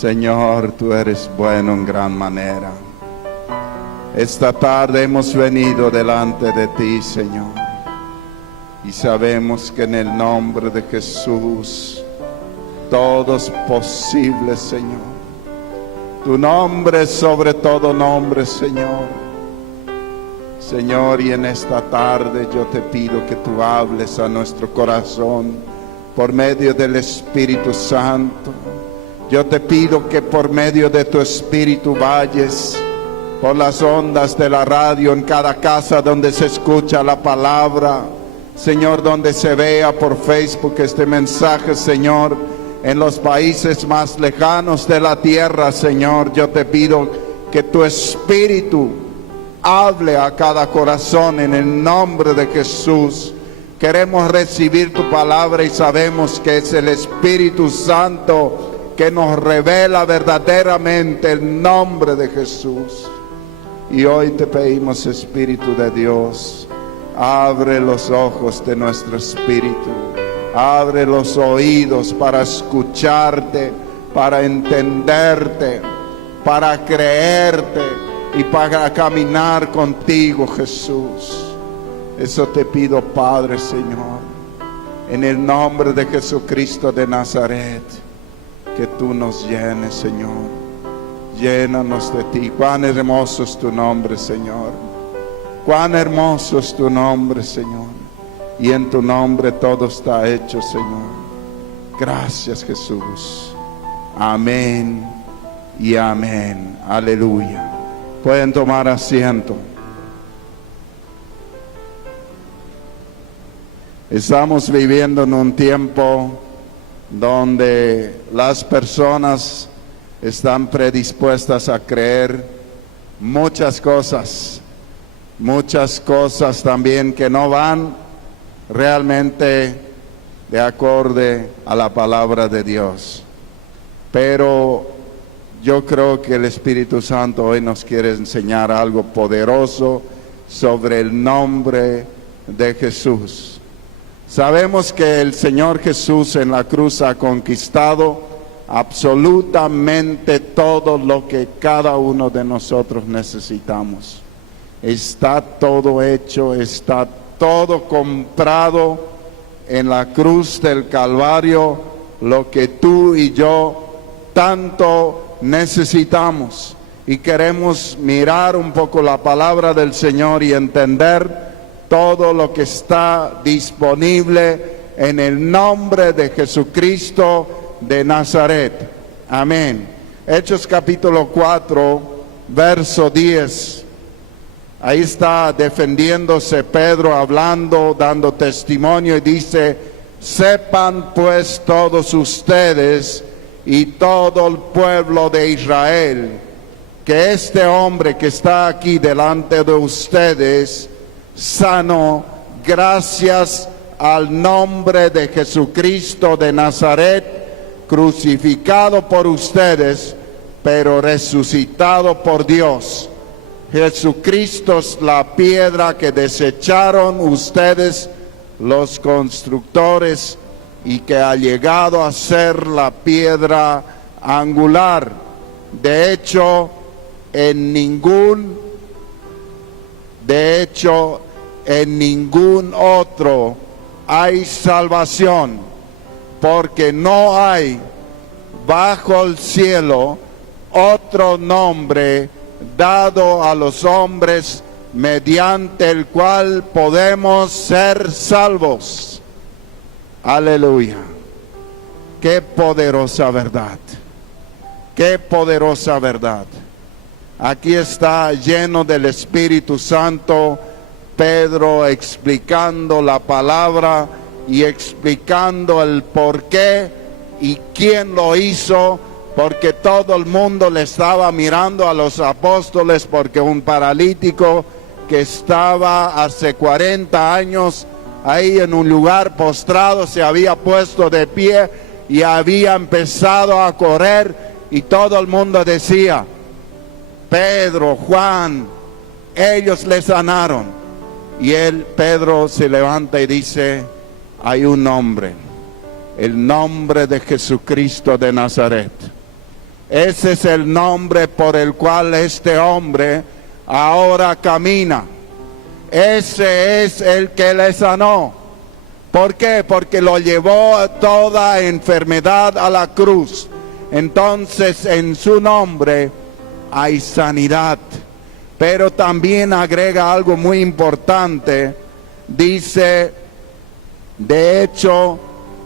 Señor, tú eres bueno en gran manera. Esta tarde hemos venido delante de ti, Señor, y sabemos que en el nombre de Jesús todo es posible, Señor. Tu nombre es sobre todo nombre, Señor. Señor, y en esta tarde yo te pido que tú hables a nuestro corazón por medio del Espíritu Santo. Yo te pido que por medio de tu Espíritu vayas por las ondas de la radio en cada casa donde se escucha la palabra. Señor, donde se vea por Facebook este mensaje, Señor, en los países más lejanos de la tierra, Señor, yo te pido que tu Espíritu hable a cada corazón en el nombre de Jesús. Queremos recibir tu palabra y sabemos que es el Espíritu Santo que nos revela verdaderamente el nombre de Jesús. Y hoy te pedimos, Espíritu de Dios, abre los ojos de nuestro espíritu, abre los oídos para escucharte, para entenderte, para creerte y para caminar contigo, Jesús. Eso te pido, Padre, Señor, en el nombre de Jesucristo de Nazaret, que tú nos llenes, Señor. Llénanos de ti. Cuán hermoso es tu nombre, Señor. Cuán hermoso es tu nombre, Señor. Y en tu nombre todo está hecho, Señor. Gracias, Jesús. Amén y amén. Aleluya. Pueden tomar asiento. Estamos viviendo en un tiempo donde las personas están predispuestas a creer muchas cosas también que no van realmente de acorde a la palabra de Dios. Pero yo creo que el Espíritu Santo hoy nos quiere enseñar algo poderoso sobre el nombre de Jesús. Sabemos que el Señor Jesús en la cruz ha conquistado absolutamente todo lo que cada uno de nosotros necesitamos. Está todo hecho, está todo comprado en la cruz del Calvario, lo que tú y yo tanto necesitamos. Y queremos mirar un poco la palabra del Señor y entender todo lo que está disponible en el nombre de Jesucristo de Nazaret. Amén. Hechos capítulo 4, verso 10. Ahí está defendiéndose Pedro, hablando, dando testimonio, y dice: sepan pues todos ustedes y todo el pueblo de Israel que este hombre que está aquí delante de ustedes sanó gracias al nombre de Jesucristo de Nazaret, crucificado por ustedes, pero resucitado por Dios. Jesucristo es la piedra que desecharon ustedes, los constructores, y que ha llegado a ser la piedra angular. De hecho, en ningún otro hay salvación, porque no hay bajo el cielo otro nombre dado a los hombres mediante el cual podemos ser salvos. Aleluya. Qué poderosa verdad. Qué poderosa verdad. Aquí está lleno del Espíritu Santo Pedro explicando la palabra y explicando el por qué y quién lo hizo, porque todo el mundo le estaba mirando a los apóstoles, porque un paralítico que estaba hace 40 años ahí en un lugar postrado se había puesto de pie y había empezado a correr, y todo el mundo decía: Pedro, Juan, ellos le sanaron. Y Pedro se levanta y dice: hay un nombre, el nombre de Jesucristo de Nazaret. Ese es el nombre por el cual este hombre ahora camina. Ese es el que le sanó. ¿Por qué? Porque lo llevó toda enfermedad a la cruz. Entonces en su nombre hay sanidad. Pero también agrega algo muy importante. Dice, de hecho,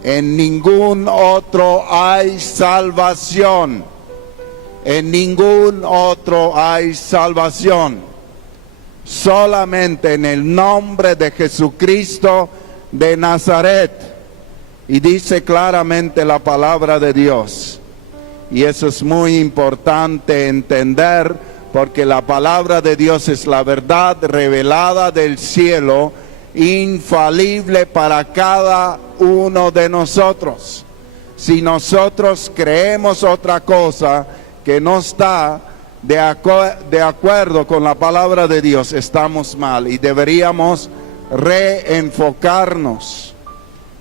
en ningún otro hay salvación. En ningún otro hay salvación. Solamente en el nombre de Jesucristo de Nazaret. Y dice claramente la palabra de Dios. Y eso es muy importante entender, porque la palabra de Dios es la verdad revelada del cielo, infalible para cada uno de nosotros. Si nosotros creemos otra cosa que no está de acuerdo con la palabra de Dios, estamos mal y deberíamos reenfocarnos.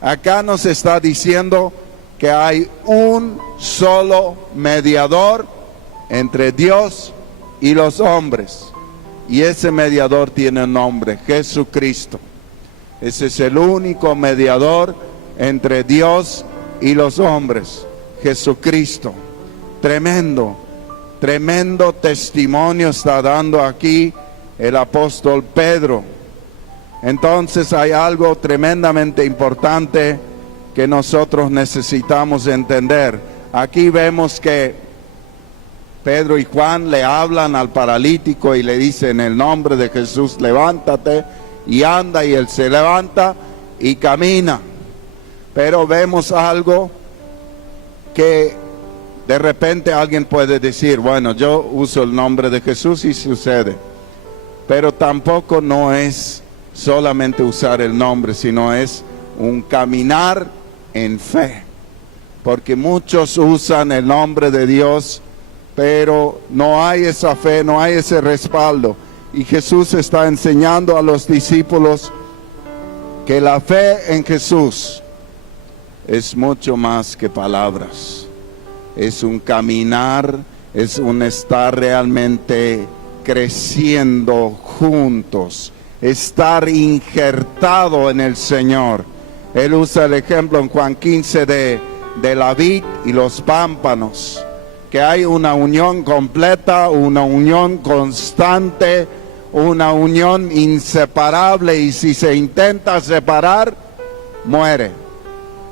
Acá nos está diciendo que hay un solo mediador entre Dios y los hombres, y ese mediador tiene un nombre: Jesucristo. Ese es el único mediador entre Dios y los hombres, Jesucristo. Tremendo, tremendo testimonio está dando aquí el apóstol Pedro. Entonces hay algo tremendamente importante que nosotros necesitamos entender. Aquí vemos que Pedro y Juan le hablan al paralítico y le dicen: en el nombre de Jesús, levántate y anda, y él se levanta y camina. Pero vemos algo que de repente alguien puede decir: bueno, yo uso el nombre de Jesús y sucede. Pero tampoco no es solamente usar el nombre, sino es un caminar en fe. Porque muchos usan el nombre de Dios, pero no hay esa fe, no hay ese respaldo. Y Jesús está enseñando a los discípulos que la fe en Jesús es mucho más que palabras. Es un caminar, es un estar realmente creciendo juntos, estar injertado en el Señor. Él usa el ejemplo en Juan 15 de la vid y los pámpanos, que hay una unión completa, una unión constante, una unión inseparable, y si se intenta separar, muere.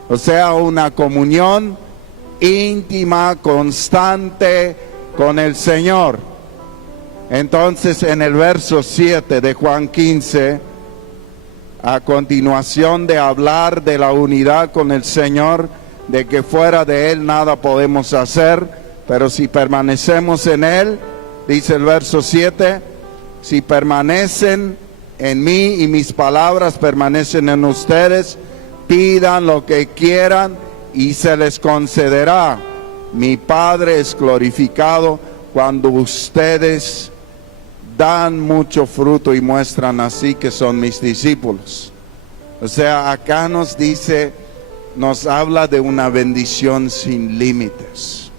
O sea, una comunión íntima, constante con el Señor. Entonces, en el verso 7 de Juan 15, a continuación de hablar de la unidad con el Señor, de que fuera de Él nada podemos hacer, pero si permanecemos en Él, dice el verso 7, si permanecen en mí y mis palabras permanecen en ustedes, pidan lo que quieran y se les concederá. Mi Padre es glorificado cuando ustedes dan mucho fruto y muestran así que son mis discípulos. O sea, acá nos dice, nos habla de una bendición sin límites.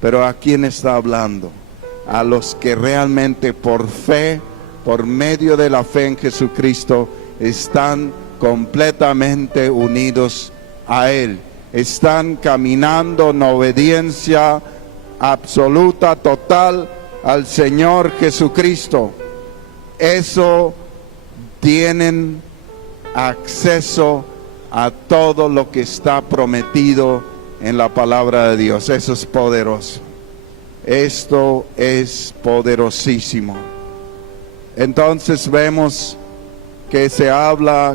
Pero ¿a quién está hablando? A los que realmente por fe, por medio de la fe en Jesucristo, están completamente unidos a Él. Están caminando en obediencia absoluta, total, al Señor Jesucristo. Eso tienen acceso a todo lo que está prometido en la palabra de Dios. Eso es poderoso. Esto es poderosísimo. Entonces vemos que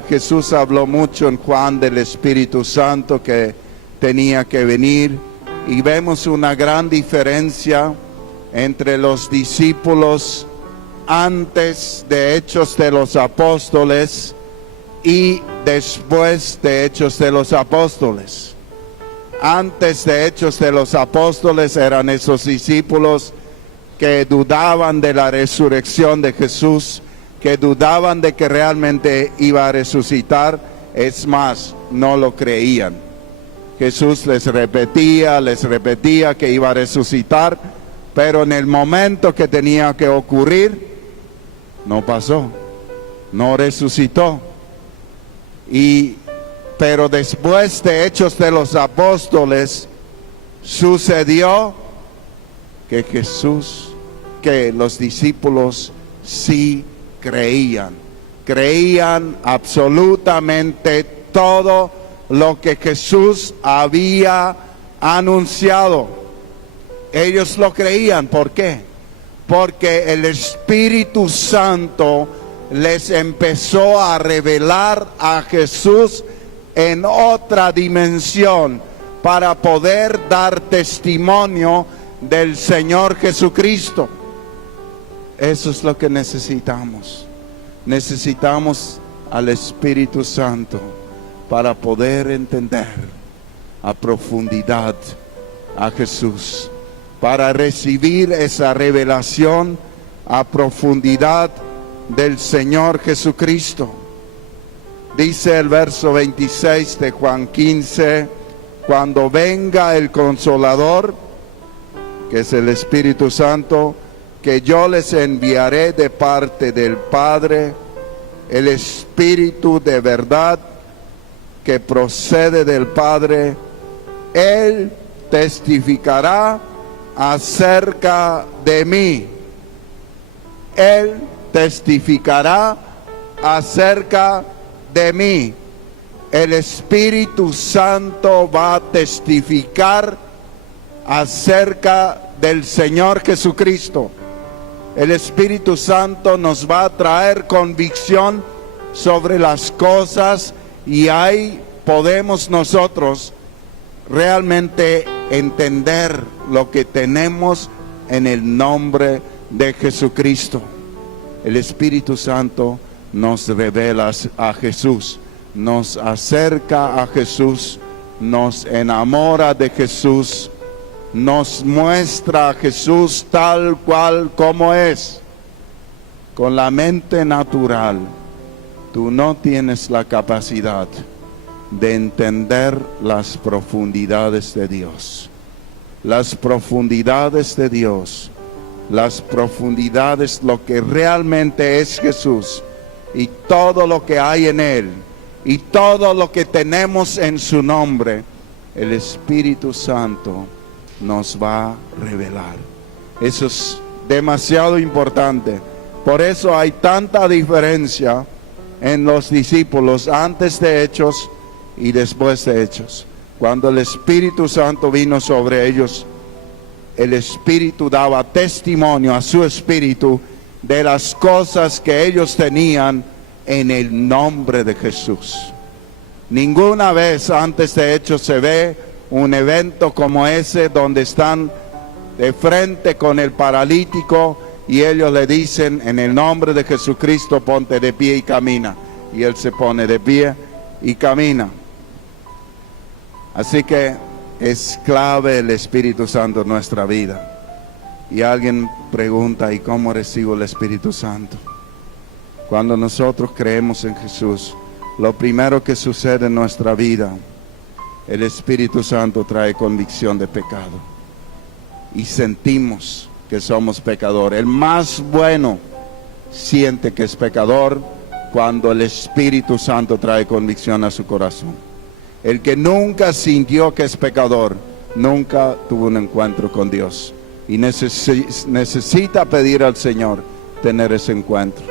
Jesús habló mucho en Juan del Espíritu Santo que tenía que venir, y vemos una gran diferencia entre los discípulos antes de Hechos de los Apóstoles y después de Hechos de los Apóstoles. Antes de Hechos de los Apóstoles eran esos discípulos que dudaban de la resurrección de Jesús, que dudaban de que realmente iba a resucitar, es más, no lo creían. Jesús les repetía que iba a resucitar, pero en el momento que tenía que ocurrir, no pasó, no resucitó. Pero después de Hechos de los Apóstoles, sucedió que los discípulos sí creían absolutamente todo lo que Jesús había anunciado. Ellos lo creían. ¿Por qué? Porque el Espíritu Santo les empezó a revelar a Jesús en otra dimensión para poder dar testimonio del Señor Jesucristo. Eso es lo que necesitamos. Necesitamos al Espíritu Santo para poder entender a profundidad a Jesús, para recibir esa revelación a profundidad del Señor Jesucristo. Dice el verso 26 de Juan 15, cuando venga el Consolador, que es el Espíritu Santo, que yo les enviaré de parte del Padre, el Espíritu de verdad que procede del Padre, Él testificará acerca de mí. Él testificará acerca de mí. El Espíritu Santo va a testificar acerca del Señor Jesucristo. El Espíritu Santo nos va a traer convicción sobre las cosas, y ahí podemos nosotros realmente entender lo que tenemos en el nombre de Jesucristo. El Espíritu Santo nos revela a Jesús, nos acerca a Jesús, nos enamora de Jesús, nos muestra a Jesús tal cual como es. Con la mente natural, tú no tienes la capacidad de entender las profundidades de Dios. Las profundidades de Dios, las profundidades, lo que realmente es Jesús, y todo lo que hay en Él, y todo lo que tenemos en su nombre, el Espíritu Santo nos va a revelar. Eso es demasiado importante. Por eso hay tanta diferencia en los discípulos antes de Hechos y después de Hechos. Cuando el Espíritu Santo vino sobre ellos, el Espíritu daba testimonio a su espíritu de las cosas que ellos tenían en el nombre de Jesús. Ninguna vez antes de Hechos se ve un evento como ese, donde están de frente con el paralítico y ellos le dicen: en el nombre de Jesucristo ponte de pie y camina. Y él se pone de pie y camina. Así que es clave el Espíritu Santo en nuestra vida. Y alguien pregunta: ¿y cómo recibo el Espíritu Santo? Cuando nosotros creemos en Jesús, lo primero que sucede en nuestra vida, el Espíritu Santo trae convicción de pecado. Y sentimos que somos pecadores. El más bueno siente que es pecador cuando el Espíritu Santo trae convicción a su corazón. El que nunca sintió que es pecador, nunca tuvo un encuentro con Dios. Y necesita pedir al Señor tener ese encuentro.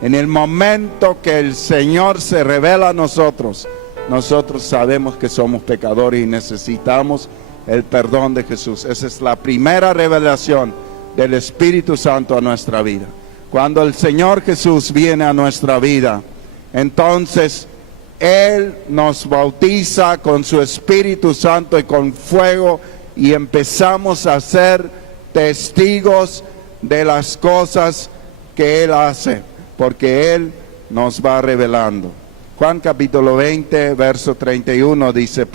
En el momento que el Señor se revela a nosotros, nosotros sabemos que somos pecadores y necesitamos el perdón de Jesús. Esa es la primera revelación del Espíritu Santo a nuestra vida. Cuando el Señor Jesús viene a nuestra vida, entonces Él nos bautiza con su Espíritu Santo y con fuego, y empezamos a ser testigos de las cosas que Él hace, porque Él nos va revelando. Juan capítulo 20, verso 31 dice: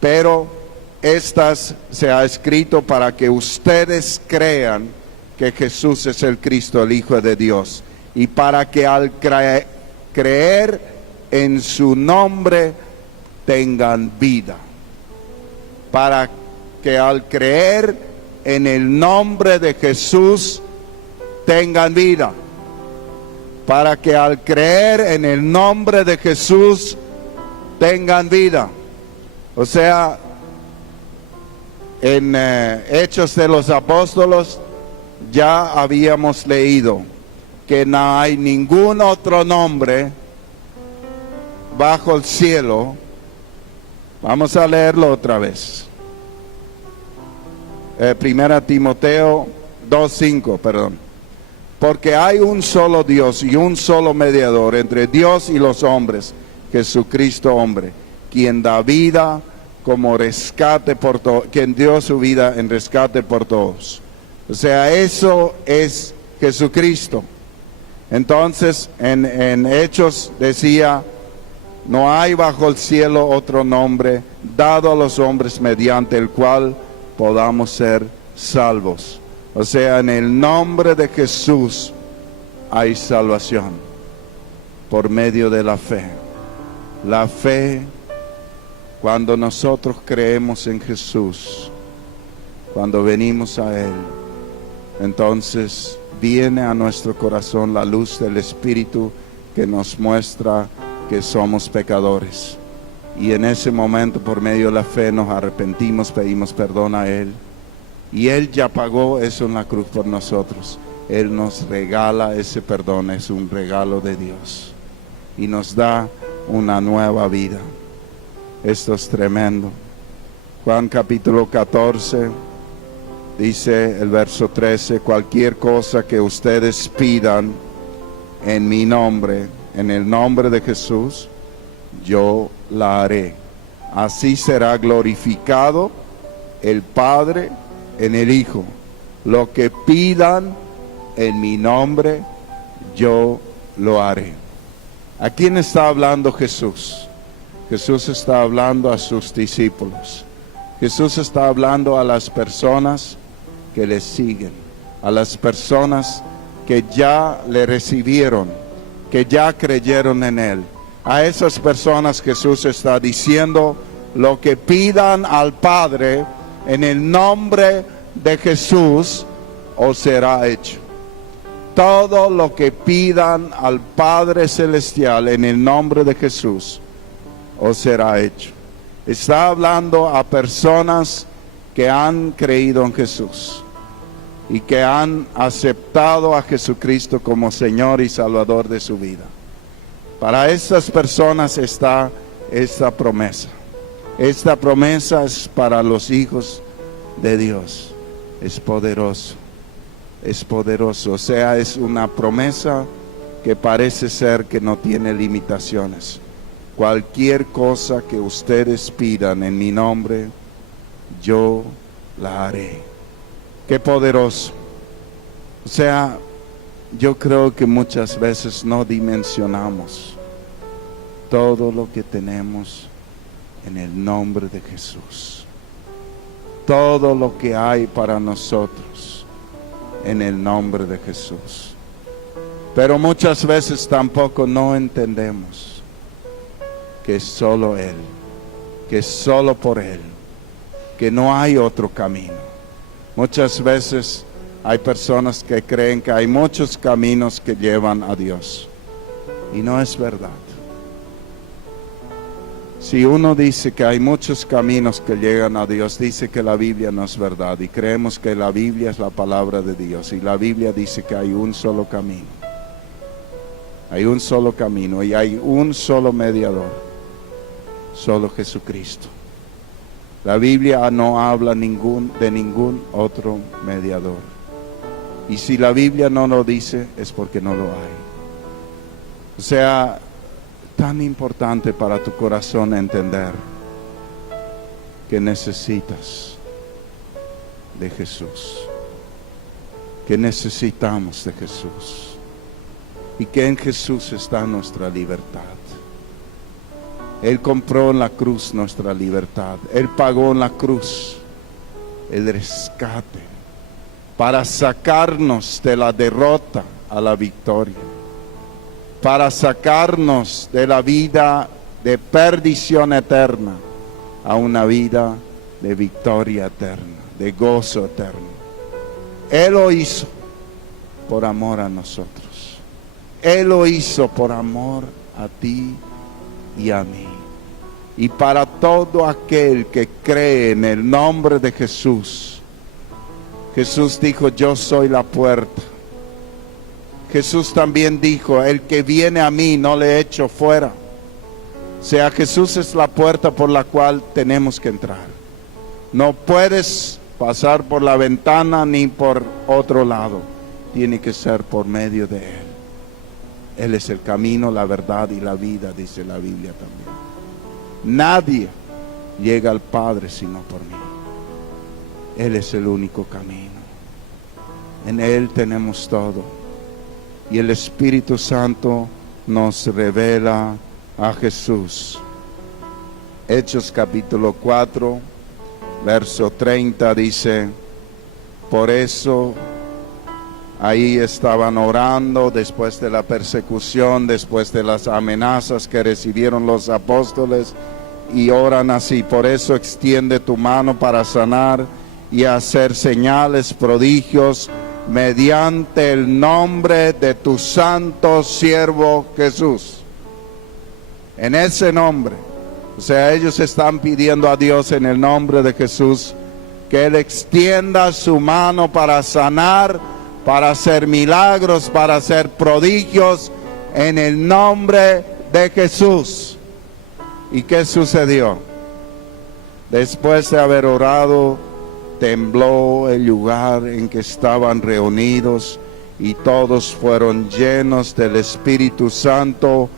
pero estas se ha escrito para que ustedes crean que Jesús es el Cristo, el Hijo de Dios, y para que al creer en su nombre tengan vida. Para que al creer en el nombre de Jesús tengan vida. Para que al creer en el nombre de Jesús tengan vida. O sea, en Hechos de los Apóstoles ya habíamos leído que no hay ningún otro nombre bajo el cielo. Vamos a leerlo otra vez. Primera Timoteo 2:5, perdón. Porque hay un solo Dios y un solo mediador entre Dios y los hombres, Jesucristo hombre, quien da vida como rescate por todos, quien dio su vida en rescate por todos. O sea, eso es Jesucristo. Entonces, en Hechos decía, no hay bajo el cielo otro nombre dado a los hombres mediante el cual podamos ser salvos. O sea, en el nombre de Jesús hay salvación por medio de la fe. La fe, cuando nosotros creemos en Jesús, cuando venimos a Él, entonces viene a nuestro corazón la luz del Espíritu que nos muestra que somos pecadores. Y en ese momento, por medio de la fe, nos arrepentimos, pedimos perdón a Él. Y Él ya pagó eso en la cruz por nosotros. Él nos regala ese perdón, es un regalo de Dios. Y nos da una nueva vida. Esto es tremendo. Juan capítulo 14, dice el verso 13, cualquier cosa que ustedes pidan en mi nombre, en el nombre de Jesús, yo la haré. Así será glorificado el Padre en el Hijo. Lo que pidan en mi nombre, yo lo haré. ¿A quién está hablando Jesús? Jesús está hablando a sus discípulos. Jesús está hablando a las personas que le siguen, a las personas que ya le recibieron, que ya creyeron en Él. A esas personas Jesús está diciendo, lo que pidan al Padre en el nombre de Jesús, os será hecho. Todo lo que pidan al Padre Celestial en el nombre de Jesús, os será hecho. Está hablando a personas que han creído en Jesús y que han aceptado a Jesucristo como Señor y Salvador de su vida. Para estas personas está esta promesa. Esta promesa es para los hijos de Dios. Es poderoso. Es poderoso. O sea, es una promesa que parece ser que no tiene limitaciones. Cualquier cosa que ustedes pidan en mi nombre, yo la haré. Qué poderoso. O sea, yo creo que muchas veces no dimensionamos todo lo que tenemos en el nombre de Jesús. Todo lo que hay para nosotros en el nombre de Jesús. Pero muchas veces tampoco no entendemos que es solo Él, que es solo por Él, que no hay otro camino. Muchas veces hay personas que creen que hay muchos caminos que llevan a Dios, y no es verdad. Si uno dice que hay muchos caminos que llegan a Dios, dice que la Biblia no es verdad, y creemos que la Biblia es la palabra de Dios, y la Biblia dice que hay un solo camino. Hay un solo camino y hay un solo mediador. Solo Jesucristo. La Biblia no habla de ningún otro mediador. Y si la Biblia no lo dice, es porque no lo hay. O sea, tan importante para tu corazón entender que necesitas de Jesús. Que necesitamos de Jesús. Y que en Jesús está nuestra libertad. Él compró en la cruz nuestra libertad. Él pagó en la cruz el rescate para sacarnos de la derrota a la victoria, para sacarnos de la vida de perdición eterna a una vida de victoria eterna, de gozo eterno. Él lo hizo por amor a nosotros. Él lo hizo por amor a ti y a mí. Y para todo aquel que cree en el nombre de Jesús, Jesús dijo: yo soy la puerta. Jesús también dijo: el que viene a mí no le echo fuera. O sea, Jesús es la puerta por la cual tenemos que entrar. No puedes pasar por la ventana ni por otro lado. Tiene que ser por medio de Él. Él es el camino, la verdad y la vida, dice la Biblia también. Nadie llega al Padre sino por mí. Él es el único camino. En Él tenemos todo. Y el Espíritu Santo nos revela a Jesús. Hechos capítulo 4, verso 30 dice: por eso ahí estaban orando después de la persecución, después de las amenazas que recibieron los apóstoles, y oran así: por eso extiende tu mano para sanar y hacer señales, prodigios, mediante el nombre de tu santo siervo Jesús. En ese nombre, o sea, ellos están pidiendo a Dios en el nombre de Jesús que Él extienda su mano para sanar, para hacer milagros, para hacer prodigios en el nombre de Jesús. ¿Y qué sucedió? Después de haber orado, tembló el lugar en que estaban reunidos y todos fueron llenos del Espíritu Santo,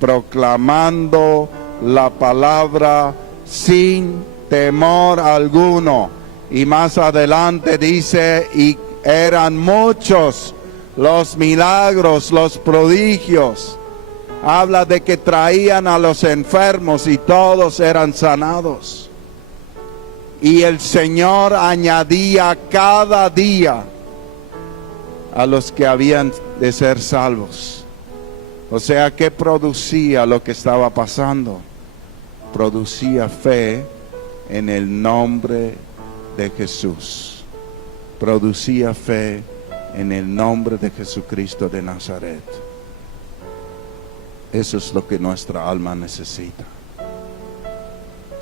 proclamando la palabra sin temor alguno. Y más adelante dice: y eran muchos los milagros, los prodigios. Habla de que traían a los enfermos y todos eran sanados. Y el Señor añadía cada día a los que habían de ser salvos. O sea, ¿qué producía lo que estaba pasando? Producía fe en el nombre de Jesús. Producía fe en el nombre de Jesucristo de Nazaret. Eso es lo que nuestra alma necesita.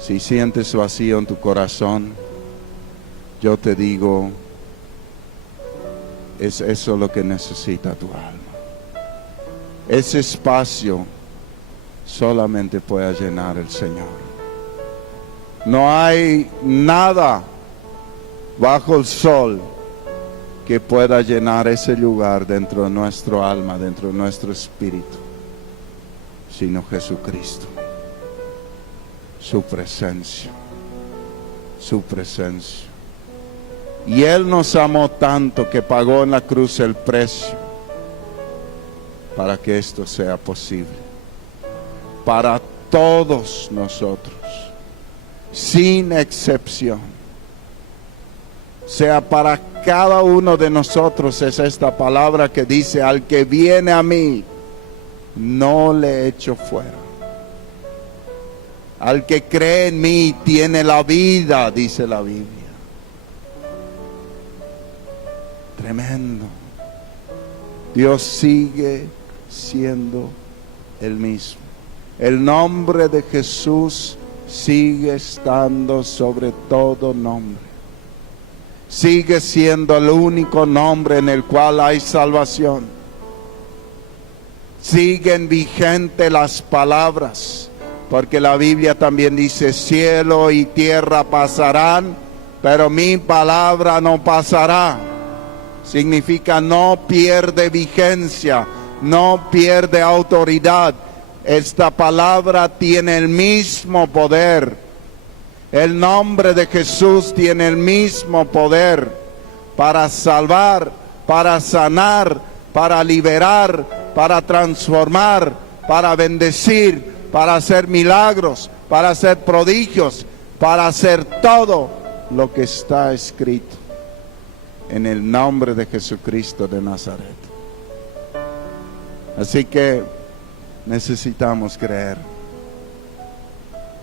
Si sientes vacío en tu corazón, yo te digo, es eso lo que necesita tu alma. Ese espacio solamente puede llenar el Señor. No hay nada bajo el sol que pueda llenar ese lugar dentro de nuestro alma, dentro de nuestro espíritu, sino Jesucristo. Su presencia. Su presencia. Y Él nos amó tanto que pagó en la cruz el precio para que esto sea posible. Para todos nosotros, sin excepción. O sea, para cada uno de nosotros es esta palabra que dice: al que viene a mí, no le echo fuera. Al que cree en mí tiene la vida, dice la Biblia. Tremendo. Dios sigue siendo el mismo. El nombre de Jesús sigue estando sobre todo nombre. Sigue siendo el único nombre en el cual hay salvación. Siguen vigentes las palabras, porque la Biblia también dice: cielo y tierra pasarán, pero mi palabra no pasará. Significa no pierde vigencia, no pierde autoridad. Esta palabra tiene el mismo poder. El nombre de Jesús tiene el mismo poder para salvar, para sanar, para liberar, para transformar, para bendecir, para hacer milagros, para hacer prodigios, para hacer todo lo que está escrito en el nombre de Jesucristo de Nazaret. Así que necesitamos creer.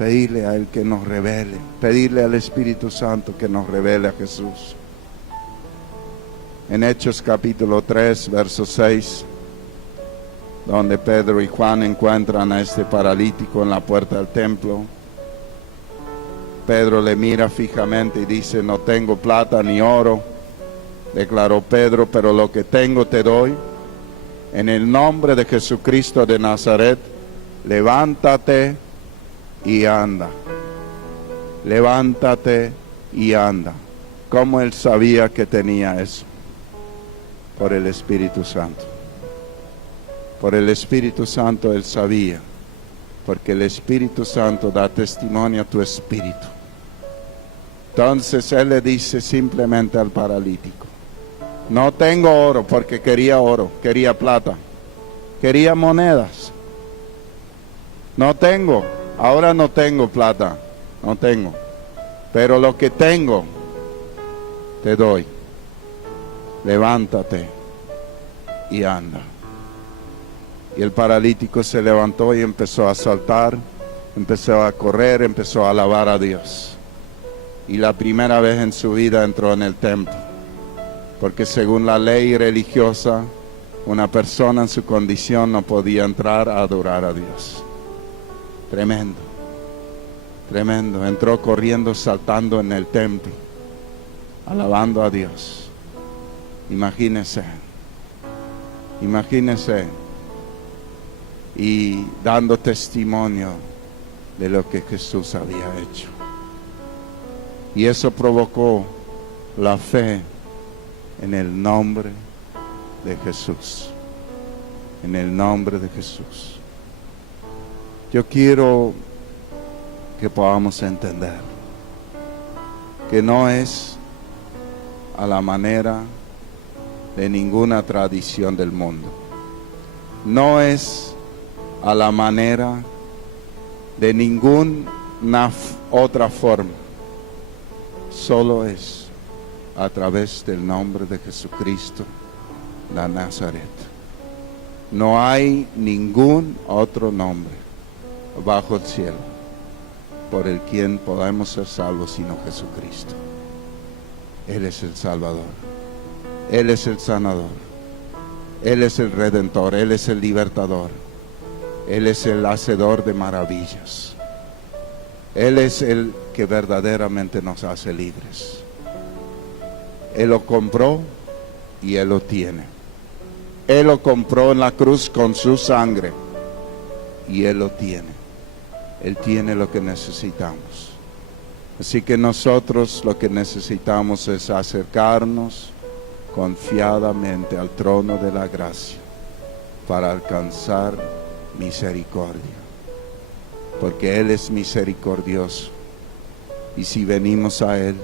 pedirle a Él que nos revele, pedirle al Espíritu Santo que nos revele a Jesús. En Hechos capítulo 3, verso 6, donde Pedro y Juan encuentran a este paralítico en la puerta del templo, Pedro le mira fijamente y dice: no tengo plata ni oro, declaró Pedro, pero lo que tengo te doy. En el nombre de Jesucristo de Nazaret, levántate y anda. Levántate y anda. ¿Cómo él sabía que tenía eso? Por el Espíritu Santo. Por el Espíritu Santo él sabía, porque el Espíritu Santo da testimonio a tu espíritu. Entonces él le dice simplemente al paralítico: no tengo oro, porque quería oro, quería plata, quería monedas. No tengo, ahora no tengo plata, no tengo, pero lo que tengo te doy. Levántate y anda. Y el paralítico se levantó y empezó a saltar, empezó a correr, empezó a alabar a Dios. Y la primera vez en su vida entró en el templo, porque según la ley religiosa, una persona en su condición no podía entrar a adorar a Dios. Tremendo, tremendo. Entró corriendo, saltando en el templo, alabando a Dios. Imagínense, imagínense, y dando testimonio de lo que Jesús había hecho. Y eso provocó la fe en el nombre de Jesús. En el nombre de Jesús. Yo quiero que podamos entender que no es a la manera de ninguna tradición del mundo. No es a la manera de ninguna otra forma. Solo es a través del nombre de Jesucristo de Nazaret. No hay ningún otro nombre bajo el cielo por el quien podamos ser salvos sino Jesucristo. Él es el Salvador, Él es el sanador, Él es el redentor, Él es el libertador, Él es el hacedor de maravillas. Él es el que verdaderamente nos hace libres. Él lo compró y Él lo tiene. Él lo compró en la cruz con su sangre y Él lo tiene. Él tiene lo que necesitamos. Así que nosotros lo que necesitamos es acercarnos confiadamente al trono de la gracia para alcanzar misericordia. Porque Él es misericordioso. Y si venimos a Él,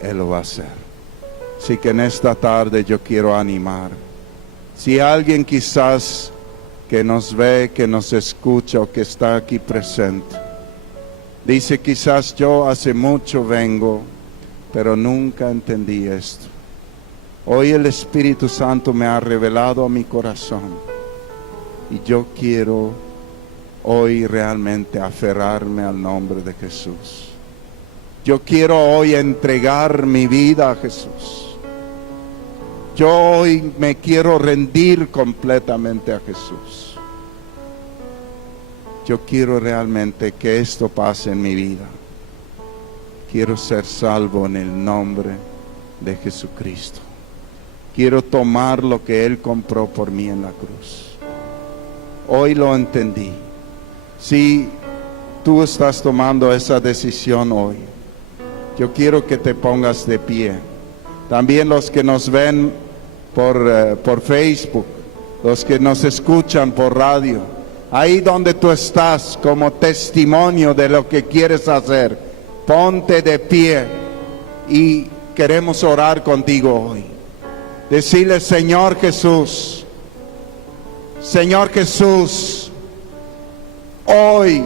Él lo va a hacer. Así que en esta tarde yo quiero animar. Si alguien quizás que nos ve, que nos escucha o que está aquí presente, dice: quizás yo hace mucho vengo, pero nunca entendí esto. Hoy el Espíritu Santo me ha revelado a mi corazón. Y yo quiero hoy realmente aferrarme al nombre de Jesús. Yo quiero hoy entregar mi vida a Jesús. Yo hoy me quiero rendir completamente a Jesús. Yo quiero realmente que esto pase en mi vida. Quiero ser salvo en el nombre de Jesucristo. Quiero tomar lo que Él compró por mí en la cruz. Hoy lo entendí. Si tú estás tomando esa decisión hoy, yo quiero que te pongas de pie. También los que nos ven por Facebook, los que nos escuchan por radio, ahí donde tú estás como testimonio de lo que quieres hacer, ponte de pie y queremos orar contigo hoy. Decirle: Señor Jesús, hoy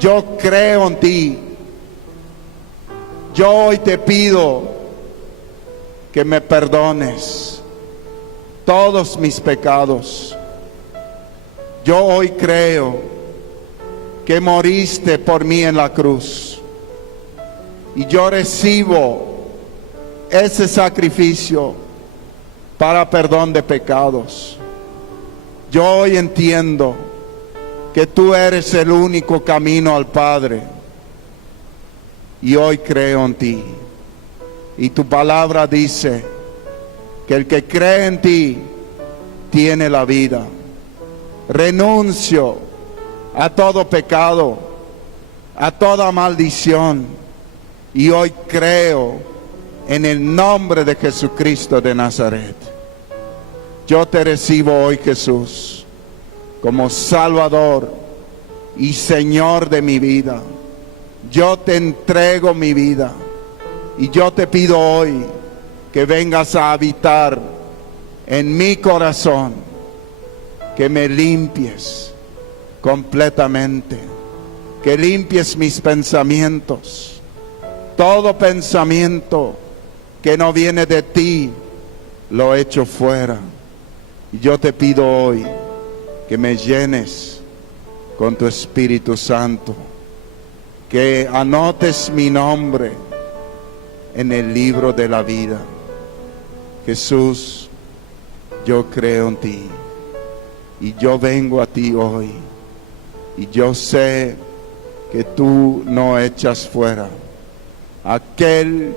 yo creo en ti. Yo hoy te pido que me perdones todos mis pecados. Yo hoy creo que moriste por mí en la cruz. Y yo recibo ese sacrificio para perdón de pecados. Yo hoy entiendo que tú eres el único camino al Padre. Y hoy creo en ti. Y tu palabra dice que el que cree en ti tiene la vida. Renuncio a todo pecado, a toda maldición. Y hoy creo en el nombre de Jesucristo de Nazaret. Yo te recibo hoy, Jesús, como Salvador y Señor de mi vida. Yo te entrego mi vida y yo te pido hoy que vengas a habitar en mi corazón, que me limpies completamente, que limpies mis pensamientos, todo pensamiento que no viene de ti, lo echo fuera. Y yo te pido hoy que me llenes con tu Espíritu Santo, que anotes mi nombre en el libro de la vida. Jesús, yo creo en ti y yo vengo a ti hoy y yo sé que tú no echas fuera a aquel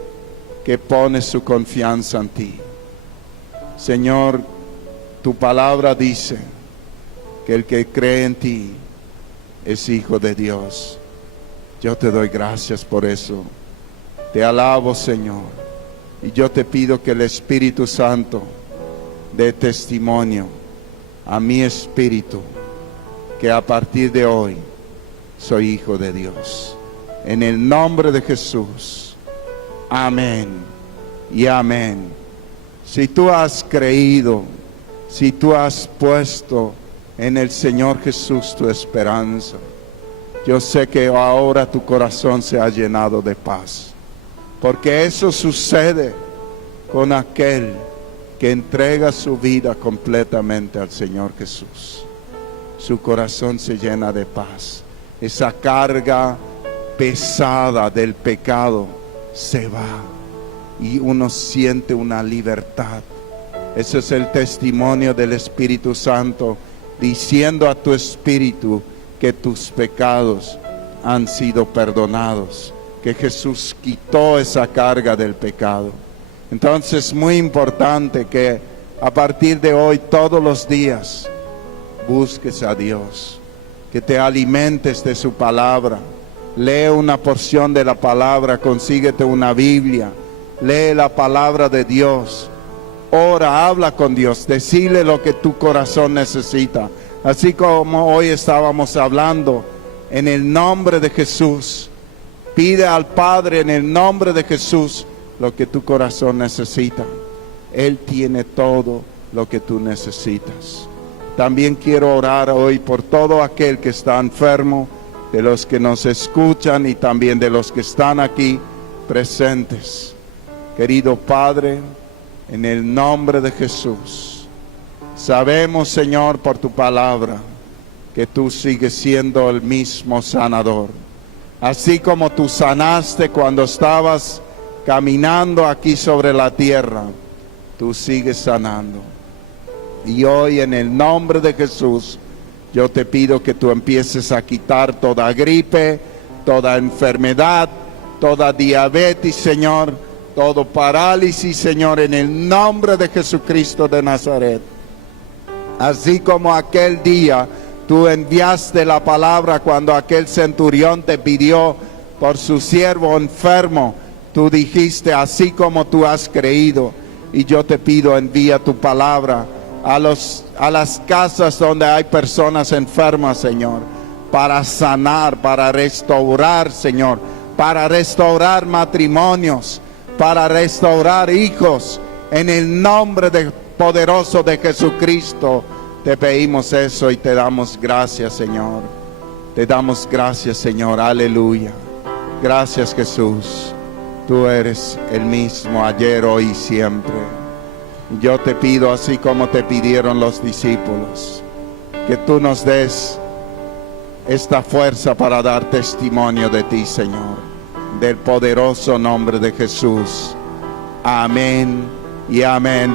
que pone su confianza en ti. Señor, tu palabra dice que el que cree en ti es hijo de Dios. Yo te doy gracias por eso. Te alabo, Señor. Y yo te pido que el Espíritu Santo dé testimonio a mi espíritu que a partir de hoy soy hijo de Dios. En el nombre de Jesús. Amén y amén. Si tú has creído, si tú has puesto en el Señor Jesús tu esperanza, yo sé que ahora tu corazón se ha llenado de paz. Porque eso sucede con aquel que entrega su vida completamente al Señor Jesús. Su corazón se llena de paz. Esa carga pesada del pecado se va y uno siente una libertad. Ese es el testimonio del Espíritu Santo, diciendo a tu espíritu que tus pecados han sido perdonados, que Jesús quitó esa carga del pecado. Entonces es muy importante que a partir de hoy, todos los días, busques a Dios, que te alimentes de su palabra. Lee una porción de la palabra, consíguete una Biblia, lee la palabra de Dios, ora, habla con Dios, decile lo que tu corazón necesita. Así como hoy estábamos hablando, en el nombre de Jesús, pide al Padre en el nombre de Jesús lo que tu corazón necesita. Él tiene todo lo que tú necesitas. También quiero orar hoy por todo aquel que está enfermo, de los que nos escuchan y también de los que están aquí presentes. Querido Padre, en el nombre de Jesús, sabemos, Señor, por tu palabra, que tú sigues siendo el mismo sanador. Así como tú sanaste cuando estabas caminando aquí sobre la tierra, tú sigues sanando. Y hoy, en el nombre de Jesús, yo te pido que tú empieces a quitar toda gripe, toda enfermedad, toda diabetes, Señor, todo parálisis, Señor, en el nombre de Jesucristo de Nazaret. Así como aquel día tú enviaste la palabra cuando aquel centurión te pidió por su siervo enfermo, tú dijiste, así como tú has creído, y yo te pido, envía tu palabra a las casas donde hay personas enfermas, Señor, para sanar, para restaurar, Señor, para restaurar matrimonios, para restaurar hijos. En el nombre poderoso de Jesucristo te pedimos eso y te damos gracias, Señor. Te damos gracias, Señor. Aleluya. Gracias, Jesús. Tú eres el mismo ayer, hoy y siempre. Yo te pido, así como te pidieron los discípulos, que tú nos des esta fuerza para dar testimonio de ti, Señor. Del poderoso nombre de Jesús. Amén y amén.